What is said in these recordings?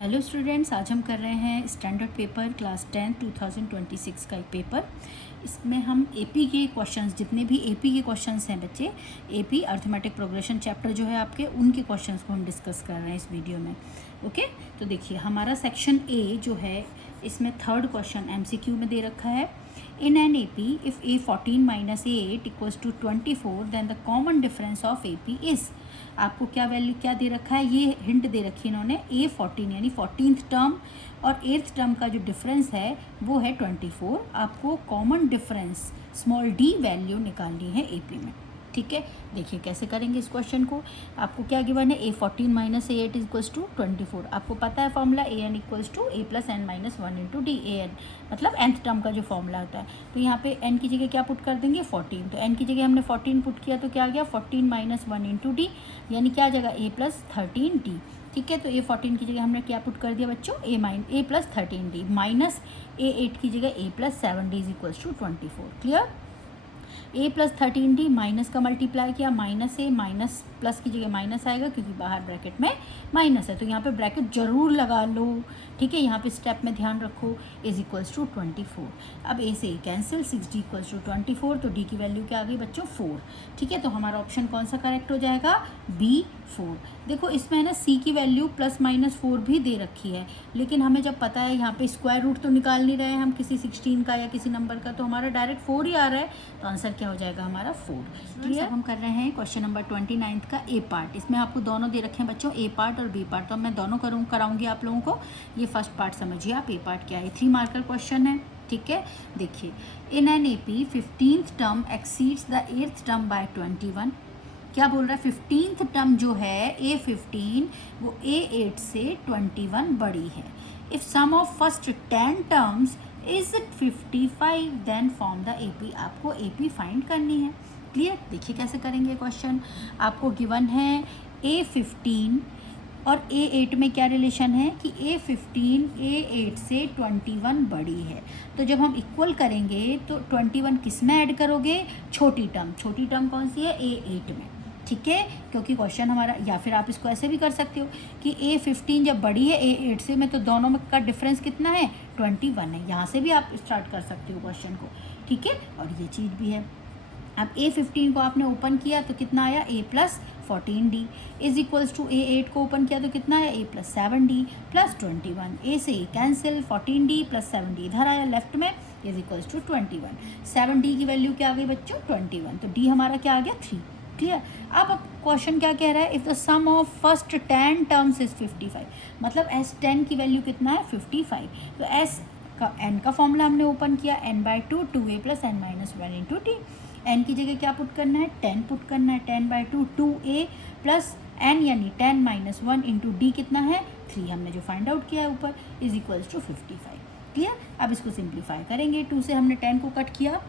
Hello students, आज हम कर रहे हैं स्टैंडर्ड पेपर क्लास 10 2026 का एक पेपर। इसमें हम एपी के क्वेश्चंस, जितने भी एपी के क्वेश्चंस हैं बच्चे, एपी अर्थमेटिक प्रोग्रेशन चैप्टर जो है आपके, उनके क्वेश्चंस को हम डिस्कस कर रहे हैं इस वीडियो में। ओके, तो देखिए हमारा सेक्शन ए जो है, इसमें थर्ड क्वेश्चन एमसीक्यू में दे रखा है। In an AP, if A14 minus A8 equals to 24, then the common difference of AP is। आपको क्या वैल्यू क्या दे रखा है, ये हिंट दे रखी है इन्होंने। A14 यानी 14th टर्म और 8th टर्म का जो डिफरेंस है वो है 24। आपको common difference small d value निकालनी है AP में। ठीक है, देखिए कैसे करेंगे इस क्वेश्चन को। आपको क्या गिवन है, A14 minus A8 equals to 24। आपको पता है formula AN equals to A plus N minus 1 into D. AN मतलब nth टर्म का जो फॉर्मूला होता है। तो यहाँ पे n की जगह क्या पुट कर देंगे, 14। तो n की जगह हमने 14 पुट किया तो क्या आ गया, 14 माइनस 1 इंटू डी, यानी क्या जगह A प्लस 13D। ठीक है, तो A14 की जगह हमने क्या पुट कर दिया बच्चों, A plus 13D minus A8 की जगह A plus 7D is equals to 24। Clear. A plus 13D minus का मल्टीप्लाई किया, माइनस A माइनस प्लस की जगह माइनस आएगा क्योंकि बाहर ब्रैकेट में माइनस है, तो यहाँ पे ब्रैकेट जरूर लगा लो। ठीक है, यहाँ पे स्टेप में ध्यान रखो। Is equals to 24। अब A से A cancel, 6D equals to 24, तो D की वैल्यू क्या आ गई बच्चों, 4। ठीक है, तो हमारा ऑप्शन कौन सा करेक्ट हो जाएगा, B4। देखो इसमें है ना C की वैल्यू प्लस माइनस 4 भी दे रखी है, लेकिन हमें जब पता है यहाँ पे स्क्वायर रूट तो निकाल नहीं रहे हैं हम किसी 16 का या किसी नंबर का, तो हमारा डायरेक्ट 4 ही आ रहा है, तो आंसर क्या हो जाएगा हमारा 4। क्लियर। हम कर रहे हैं क्वेश्चन नंबर 29 का ए पार्ट। इसमें आपको दोनों दे रखे हैं बच्चों, ए पार्ट और बी पार्ट, तो मैं दोनों कराऊंगी आप लोगों को। ये फर्स्ट पार्ट समझिए आप, ए पार्ट क्या है। 3 मार्कर क्वेश्चन है। ठीक है, देखिए in an AP 15th term exceeds the 8th term by 21। क्या बोल रहा है, 15th टर्म जो है A15 वो A8 से 21 बड़ी है। If sum of first 10 terms is it 55, then form the AP। आपको AP फाइंड करनी है। क्लियर। देखिए कैसे करेंगे क्वेश्चन। आपको गिवन है A15 और A8 में क्या रिलेशन है कि A15 A8 से 21 बड़ी है, तो जब हम इक्वल करेंगे तो 21 किस में ऐड करोगे, छोटी टर्म। छोटी टर्म कौन सी है, A8 में। ठीक है, क्योंकि क्वेश्चन हमारा, या फिर आप इसको ऐसे भी कर सकते हो कि A15 जब बड़ी है A8 से में, तो दोनों में का डिफरेंस कितना है, 21 है। यहाँ से भी आप स्टार्ट कर सकते हो क्वेश्चन को। ठीक है, और ये चीज़ भी है। अब A15 को आपने ओपन किया तो कितना आया, A plus 14D is equals to A8 को ओपन किया तो कितना आया, A plus 7D plus 21। A से A cancel, 14D plus 7D इधर आया लेफ्ट में, इज इक्वल्स टू 21। 7D की वैल्यू क्या आ गई बच्चों, 21, तो D हमारा क्या आ गया, 3। क्लियर। अब क्वेश्चन क्या कह रहा है, if the sum of first 10 terms is 55, मतलब S10 की वैल्यू कितना है, 55। तो S का n का फॉर्मूला हमने ओपन किया, n/2 2A plus n minus 1 into T. n की जगह क्या पुट करना है, 10 पुट करना है, 10/2 2A प्लस n यानी 10 माइनस 1 इंटू डी कितना है, 3, हमने जो फाइंड आउट किया है ऊपर, इज इक्वल्स टू 55। क्लियर। अब इसको सिंप्लीफाई करेंगे, 2 से हमने 10 को कट किया,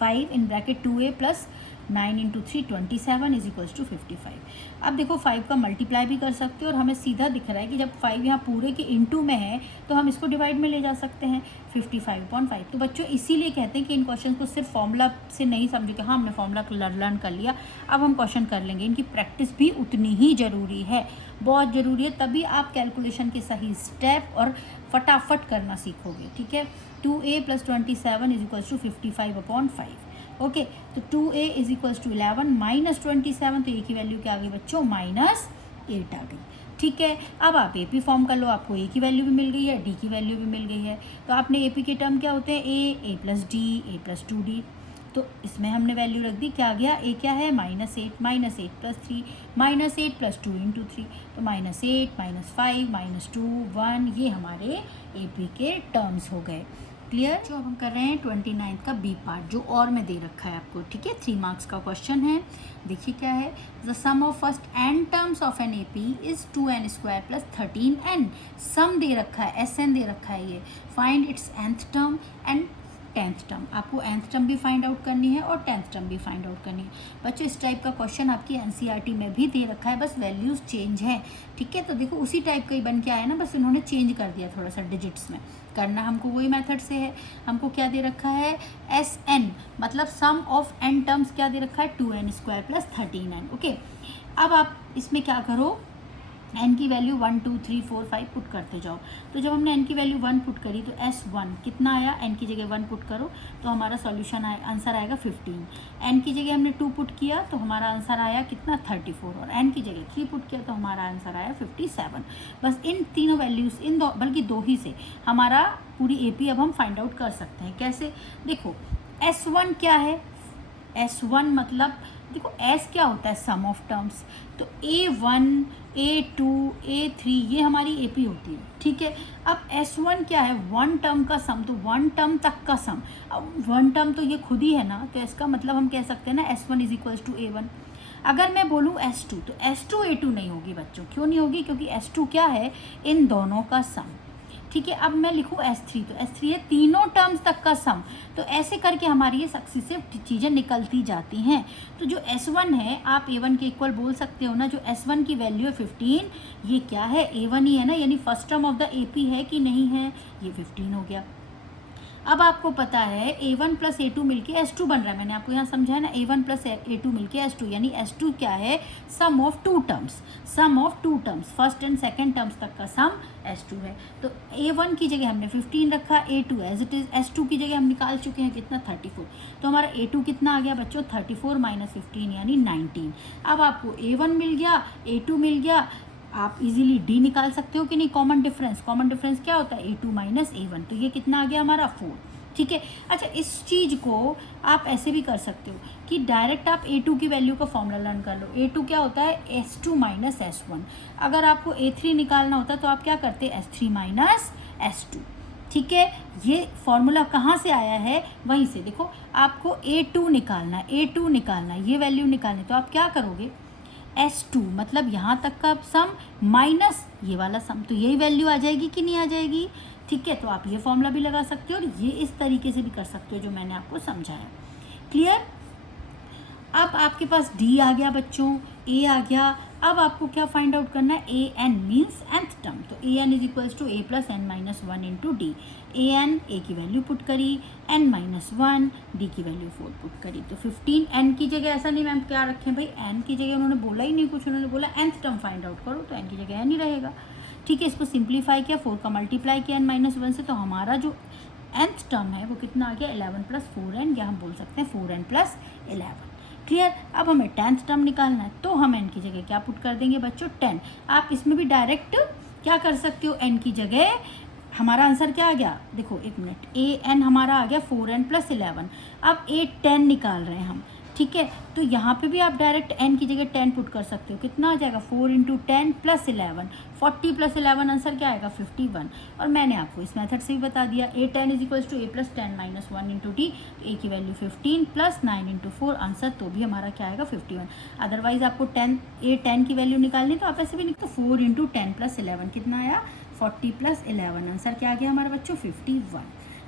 5 in bracket 2A plus 9 into 3 27 is equals to 55। अब देखो 5 का मल्टीप्लाई भी कर सकते हो, और हमें सीधा दिख रहा है कि जब 5 यहाँ पूरे के इंटू में है तो हम इसको डिवाइड में ले जा सकते हैं, 55/5। तो बच्चों इसीलिए कहते हैं कि इन क्वेश्चन को सिर्फ फॉर्मूला से नहीं समझो कि हाँ हमने फॉर्मूला लर्न कर लिया, अब हम क्वेश्चन कर लेंगे। इनकी प्रैक्टिस भी उतनी ही ज़रूरी है, बहुत ज़रूरी है, तभी आप कैलकुलेशन के सही स्टेप और फटाफट करना सीखोगे। ठीक है, 2A plus 27 is equals to 55/5। Okay, तो 2A is equals to 11 minus 27, तो A की वैल्यू क्या आ गई बच्चों, -8 आ गई। ठीक है, अब आप AP फॉर्म कर लो, आपको A की वैल्यू भी मिल गई है, D की वैल्यू भी मिल गई है। तो आपने AP के टर्म क्या होते हैं, A plus D, A plus 2D, तो इसमें हमने वैल्यू रख दी, क्या आ गया, A क्या है, -8 प्लस 3 -8 प्लस 2 इंटू 3, तो -8 -5 -2 1, ये हमारे AP के टर्म्स हो गए। क्लियर। जो अब हम कर रहे हैं 29 का बी पार्ट, जो और में दे रखा है आपको। ठीक है, 3 मार्क्स का क्वेश्चन है। देखिए क्या है, the sum of first n terms of an AP is 2n² plus 13n। Sum दे रखा है, SN दे रखा है ये। Find its nth term and 10th term. आपको nth टर्म भी फाइंड आउट करनी है और 10th टर्म भी फाइंड आउट करनी है। बच्चों इस टाइप का क्वेश्चन आपकी NCERT में भी दे रखा है, बस वैल्यूज़ चेंज है। ठीक है, तो देखो उसी टाइप का ही बन के आया ना, बस इन्होंने चेंज कर दिया थोड़ा सा डिजिट्स में। करना हमको वही मेथड से है। हमको क्या दे रखा है, SN मतलब सम ऑफ n टर्म्स क्या दे रखा है, 2n² प्लस 13n। ओके, अब आप इसमें क्या करो, n की वैल्यू 1 2 3 4 5 पुट करते जाओ। तो जब हमने n की वैल्यू 1 पुट करी तो S1 कितना आया, n की जगह 1 पुट करो तो हमारा सॉल्यूशन आंसर आएगा 15। n की जगह हमने 2 पुट किया तो हमारा आंसर आया कितना 34, और n की जगह 3 पुट किया तो हमारा आंसर आया 57। बस इन तीनों वैल्यूज़, इन दो बल्कि दो ही से हमारा पूरी AP अब हम फाइंड आउट कर सकते हैं। कैसे, देखो S1 क्या है, S1 मतलब देखो S क्या होता है, सम ऑफ टर्म्स। तो A1 A2 A3 ये हमारी AP होती है, ठीक है। अब S1 क्या है, वन टर्म का सम, तो वन टर्म तक का सम। अब वन टर्म तो ये खुद ही है ना, तो इसका मतलब हम कह सकते हैं ना S1 is equals to A1। अगर मैं बोलूँ S2 तो S2 A2 नहीं होगी बच्चों, क्यों नहीं होगी, क्योंकि S2 क्या है, इन दोनों का सम, ठीक है। अब मैं लिखूँ S3 तो S3 है तीनों टर्म्स तक का सम। तो ऐसे करके हमारी ये सक्सेसिव चीज़ें निकलती जाती हैं। तो जो S1 है आप A1 के इक्वल बोल सकते हो ना, जो S1 की वैल्यू है 15, ये क्या है, A1 ही है ना, यानी first term of the AP है कि नहीं है, ये 15 हो गया। अब आपको पता है A1 प्लस A2 मिलके S2 बन रहा है, मैंने आपको यहाँ समझाया ना, A1 प्लस A2 मिलके S2, यानी S2 क्या है, sum of two terms, sum of two terms, first and second terms तक का सम S2 है। तो A1 की जगह हमने 15 रखा, A2 as it is, S2 की जगह हम निकाल चुके हैं कितना 34। तो हमारा A2 कितना आ गया बच्चों, 34 माइनस 15 यानी 19। अब आपको A1 मिल गया, A2 मिल गया, आप इजीली D निकाल सकते हो कि नहीं, कॉमन डिफरेंस, कॉमन डिफरेंस क्या होता है, A2 माइनस A1, तो ये कितना आ गया हमारा 4, ठीक है। अच्छा, इस चीज़ को आप ऐसे भी कर सकते हो कि डायरेक्ट आप A2 की वैल्यू का फॉर्मूला लर्न कर लो। A2 क्या होता है, S2 माइनस S1। अगर आपको A3 निकालना होता तो आप क्या करते, S3 माइनस S2, ठीक है। ये फॉर्मूला कहाँ से आया है, वहीं से। देखो आपको A2 निकालना, A2 निकालना, ये वैल्यू निकालनी, तो आप क्या करोगे, S2 मतलब यहाँ तक का सम माइनस ये वाला सम, तो यही वैल्यू आ जाएगी कि नहीं आ जाएगी, ठीक है। तो आप ये फॉर्मूला भी लगा सकते हो और ये इस तरीके से भी कर सकते हो जो मैंने आपको समझाया, क्लियर। अब आपके पास D आ गया बच्चों, A आ गया। अब आपको क्या फाइंड आउट करना है, AN मीन्स nth टर्म, तो AN is equals to A plus n minus 1 into D। AN A की वैल्यू पुट करी, n माइनस 1, D की वैल्यू 4 पुट करी, तो 15। n की जगह ऐसा नहीं मैम क्या रखें भाई, n की जगह उन्होंने बोला ही नहीं कुछ, उन्होंने बोला nth टर्म फाइंड आउट करो, तो n की जगह n ही रहेगा, ठीक है। इसको सिंप्लीफाई किया, 4 का मल्टीप्लाई किया n माइनस 1 से, तो हमारा जो nth टर्म है वो कितना आ गया, 11 प्लस 4n, या हम बोल सकते हैं 4n प्लस 11, क्लियर। अब हमें 10th टर्म निकालना है, तो हम n की जगह क्या पुट कर देंगे बच्चों, 10। आप इसमें भी डायरेक्ट क्या कर सकते हो, n की जगह हमारा आंसर क्या आ गया, देखो एक मिनट, AN हमारा आ गया 4n प्लस 11। अब A10 निकाल रहे हैं हम, ठीक है। तो यहाँ पे भी आप डायरेक्ट n की जगह 10 पुट कर सकते हो, कितना आ जाएगा 4 इंटू 10 प्लस 11, 40 प्लस 11 आंसर क्या आएगा 51। और मैंने आपको इस मेथड से भी बता दिया, A10 is equals to A plus 10 minus 1 into D, तो A की वैल्यू 15 प्लस 9 इंटू 4 आंसर, तो भी हमारा क्या आएगा 51। अदरवाइज आपको A10 की वैल्यू निकालनी तो आप ऐसे भी निकलो, 4 इंटू 10 प्लस 11 कितना आया 40 प्लस 11, आंसर क्या आ गया हमारा बच्चों 51,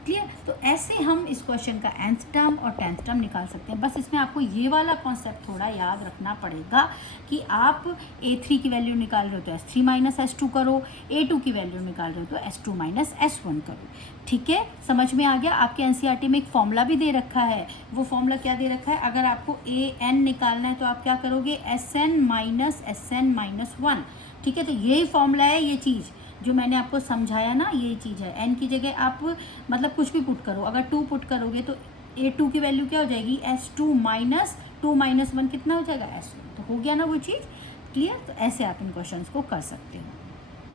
क्लियर। तो ऐसे हम इस क्वेश्चन का nth टर्म और 10th टर्म निकाल सकते हैं। बस इसमें आपको ये वाला कॉन्सेप्ट थोड़ा याद रखना पड़ेगा कि आप A3 की वैल्यू निकाल रहे हो तो S3 माइनस S2 करो, A2 की वैल्यू निकाल रहे हो तो S2 माइनस S1 करो, ठीक है। समझ में आ गया। आपके NCERT में एक फॉर्मूला भी दे रखा है, वो फॉर्मूला क्या दे रखा है, अगर आपको AN निकालना है तो आप क्या करोगे, SN माइनस SN माइनस 1, ठीक है। तो यही फॉर्मूला है, ये चीज़ जो मैंने आपको समझाया ना, यही चीज़ है। n की जगह आप मतलब कुछ भी पुट करो, अगर 2 पुट करोगे तो A2 की वैल्यू क्या हो जाएगी, S2 माइनस 2 माइनस 1 कितना हो जाएगा S1, तो हो गया ना वो चीज़, क्लियर। तो ऐसे आप इन क्वेश्चंस को कर सकते हो।